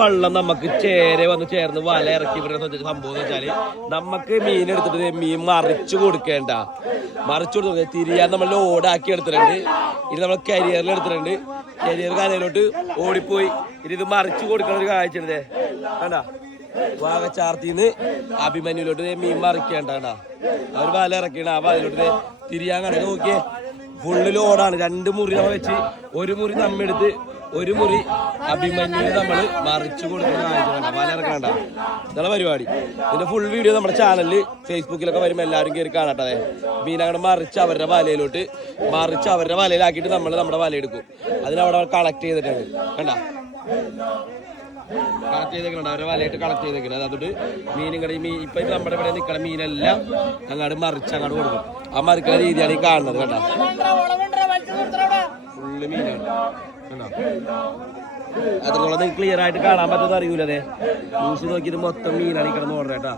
വെള്ളം നമുക്ക് ചേര വന്ന് ചേർന്ന് വല ഇറക്കി വിടുന്ന സംഭവം എന്ന് വെച്ചാല് നമുക്ക് മീൻ എടുത്തിട്ട് മീൻ മറിച്ചു കൊടുക്കേണ്ട, മറിച്ചു കൊടുക്കുക തിരിയാൻ നമ്മൾ ലോഡാക്കി എടുത്തിട്ടുണ്ട്. ഇത് നമ്മൾ കരിയറിൽ എടുത്തിട്ടുണ്ട്. കരിയർ കരയിലോട്ട് ഓടിപ്പോയി ഇത് മറിച്ചു കൊടുക്കുന്ന ഒരു കാഴ്ചയുണ്ട്. കണ്ടാ വാഗച്ചാർത്തിന്ന് അഭിമന്യുലോട്ട് മീൻ മറിക്കേണ്ട. കണ്ടാ അവർ വല ഇറക്കിയാണ്. ആ വലയിലോട്ട് തിരിയാൻ കണക്ക് നോക്കിയേ, ഫുള്ള് ലോഡാണ്. 2 മുറി നമ്മൾ വെച്ച് 1 മുറി നമ്മെടുത്ത് 1 മുറി അഭിമന്യുവിന് നമ്മൾ മറിച്ചു കൊടുക്കുന്ന കാഴ്ച. വല ഇറക്കണ്ട, ഇതാണ് പരിപാടി. ഇതിന്റെ ഫുൾ വീഡിയോ നമ്മുടെ ചാനലിൽ ഫേസ്ബുക്കിലൊക്കെ വരുമ്പോൾ എല്ലാവരും കയറി കാണട്ടെ. മീനങ്ങനെ മറിച്ച് അവരുടെ വലയിലാക്കിയിട്ട് നമ്മൾ നമ്മുടെ വല എടുക്കും. അതിനവിടെ കളക്ട് ചെയ്തിട്ടുണ്ട്. കണ്ട കളക്ട് ചെയ്തേക്കുന്നുണ്ട്, അവരുടെ വലയിട്ട് കളക്ട് ചെയ്തേക്കുന്നത്. അതുകൊണ്ട് മീനും കട ഇപ്പൊ നമ്മുടെ ഇവിടെ നിൽക്കുന്ന മീനെല്ലാം അങ്ങോട്ട് മറിച്ചങ്ങോട്ട് കൊടുക്കും. ആ മറിക്കുന്ന രീതിയാണ് ഈ കാണുന്നത്. കേട്ടോ ഫുള്ള് മീനാണ്. അത്രത്തോളം നിങ്ങൾക്ക് ക്ലിയർ ആയിട്ട് കാണാൻ പറ്റുമെന്ന് അറിയൂലേ. ന്യൂസ് നോക്കിയിട്ട് മൊത്തം മീനാണ് ഈ കിടന്ന് ഓർഡർ കേട്ടാ.